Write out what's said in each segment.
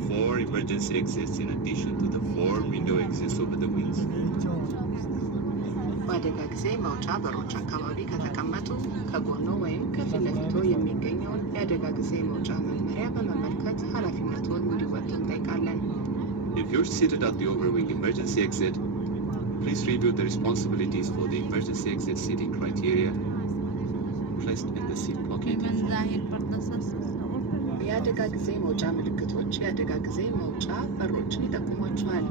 4 emergency exits in addition to the 4 window exits over the wings. በአደጋ ጊዜ መውጫ በሮች አካባቢ ከተቀመጡ ከጎኖ ወይም ከፊት ለፊቶ የሚገኘውን የአደጋ ጊዜ መውጫ መመሪያ በመመልከት ኃላፊነቱን እንዲወጡ እንጠይቃለን። If you're seated at the overwing emergency exit, please review the responsibilities for the emergency exit seating criteria placed in the seat pocket. የአደጋ ጊዜ መውጫ ምልክቶች የአደጋ ጊዜ መውጫ በሮችን ይጠቁሟቸዋል።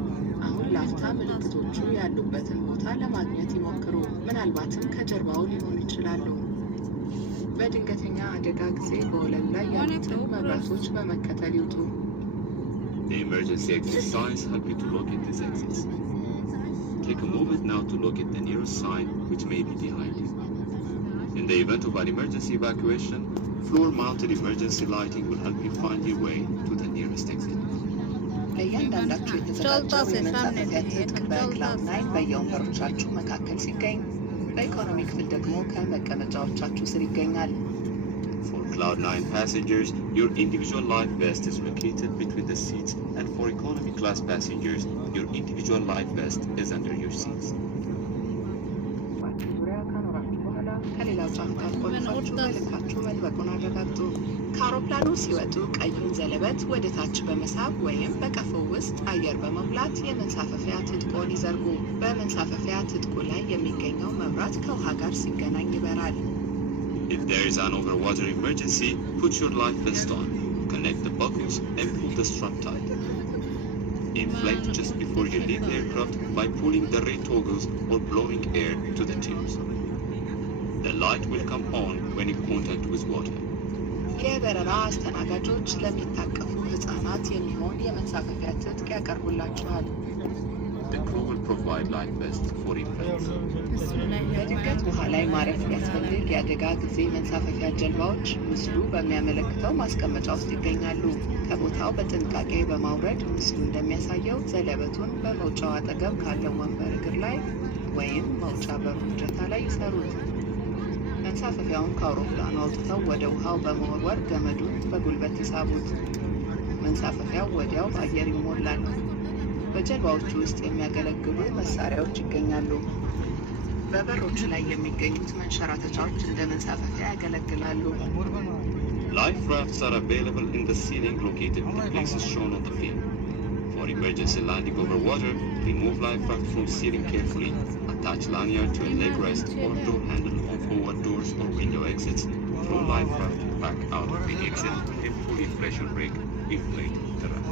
አሁን ላፍታ ምልክቶቹ ያሉበትን ቦታ ለማግኘት ይሞክሩ፣ ምናልባትም ከጀርባው ሊሆኑ ይችላሉ። በድንገተኛ አደጋ ጊዜ በወለል ላይ ያሉትን መብራቶች በመከተል ይውጡ። The emergency exit signs help you to locate these exits. Take a moment now to locate the nearest sign, which may be behind you. In the event of an emergency evacuation, floor-mounted emergency lighting will help you find your way to the nearest exit. ለእያንዳንዳችሁ የተዘጋጀው የመንሳፈፊያ ትጥቅ በክላውድ ናይን በየወንበሮቻችሁ መካከል ሲገኝ፣ በኢኮኖሚ ክፍል ደግሞ ከመቀመጫዎቻችሁ ስር ይገኛል። For Cloud 9 passengers, your individual life vest is located between the seats, and for economy class passengers, your individual life vest is under your seats. ከሌላው ጫፍ ጋር ቆልፋችሁ በልካችሁ መልበቁን አረጋግጡ። ከአውሮፕላኑ ሲወጡ ቀዩን ዘለበት ወደ ታች በመሳብ ወይም በቀፎ ውስጥ አየር በመሙላት የመንሳፈፊያ ትጥቆን ይዘርጉ። በመንሳፈፊያ ትጥቁ ላይ የሚገኘው መብራት ከውሃ ጋር ሲገናኝ ይበራል። If there is an overwater emergency, put your life vest on, connect the buckles, and pull the strap tight. Inflate just before you leave the aircraft by pulling the red toggles or blowing air to the tubes. The light will come on when in contact with water. የበረራ አስተናጋጆች ለሚታቀፉ ህጻናት የሚሆን የመንሳፈፊያ ትጥቅ ያቀርቡላቸዋል። The crew will provide life vests for infants. በድንገት ውሃ ላይ ማረፍ የሚያስፈልግ የአደጋ ጊዜ መንሳፈፊያ ጀልባዎች ምስሉ በሚያመለክተው ማስቀመጫ ውስጥ ይገኛሉ። ከቦታው በጥንቃቄ በማውረድ ምስሉ እንደሚያሳየው ዘለበቱን በመውጫው አጠገብ ካለው ወንበር እግር ላይ ወይም መውጫ በሩ እጀታ ላይ ይሰሩት። መንሳፈፊያውን ከአውሮፕላኑ አውጥተው ወደ ውሃው በመወርወር ገመዱን በጉልበት ይሳቡት። መንሳፈፊያው ወዲያው በአየር ይሞላል። በጀልባዎቹ ውስጥ የሚያገለግሉ መሳሪያዎች ይገኛሉ። በበሮቹ ላይ የሚገኙት መንሸራተቻዎች እንደ መንሳፈፊያ ያገለግላሉ። Life rafts are available in the ceiling located in the places shown on the film. For emergency landing over water, remove life raft from ceiling carefully. Attach lanyard to a leg rest or door handle on forward doors or window exits. Throw life raft back out of the exit and pull the pressure brake. Inflate the raft.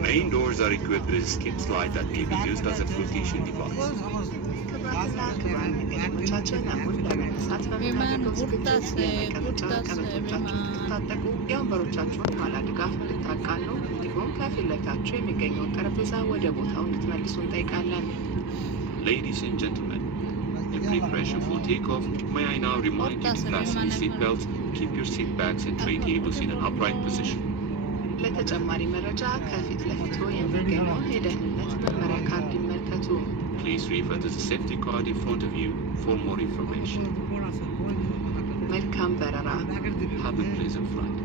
Main doors are equipped with a skip slide that may be used as a flotation device. ክቡራትና ክቡራን እንግዶቻችን አሁን ለመነሳት በምታደርገው ዝግጅት የመቀመጫ ቀበቶቻችሁን እንድትታጠቁ፣ የወንበሮቻችሁን ኋላ ድጋፍ እንድታቃኑ እንዲሁም ከፊት ለፊታችሁ የሚገኘውን ጠረጴዛ ወደ ቦታው እንድትመልሱ እንጠይቃለን። Ladies and gentlemen, in preparation for takeoff, may I now remind you to fasten your seat belts, keep your seat backs and tray tables in an upright position. ለተጨማሪ መረጃ ከፊት ለፊቱ የሚገኘውን የደህንነት መመሪያ ካርድ ይመልከቱ። Please refer to the safety card in front of you for more information. መልካም በረራ። Have a pleasant flight.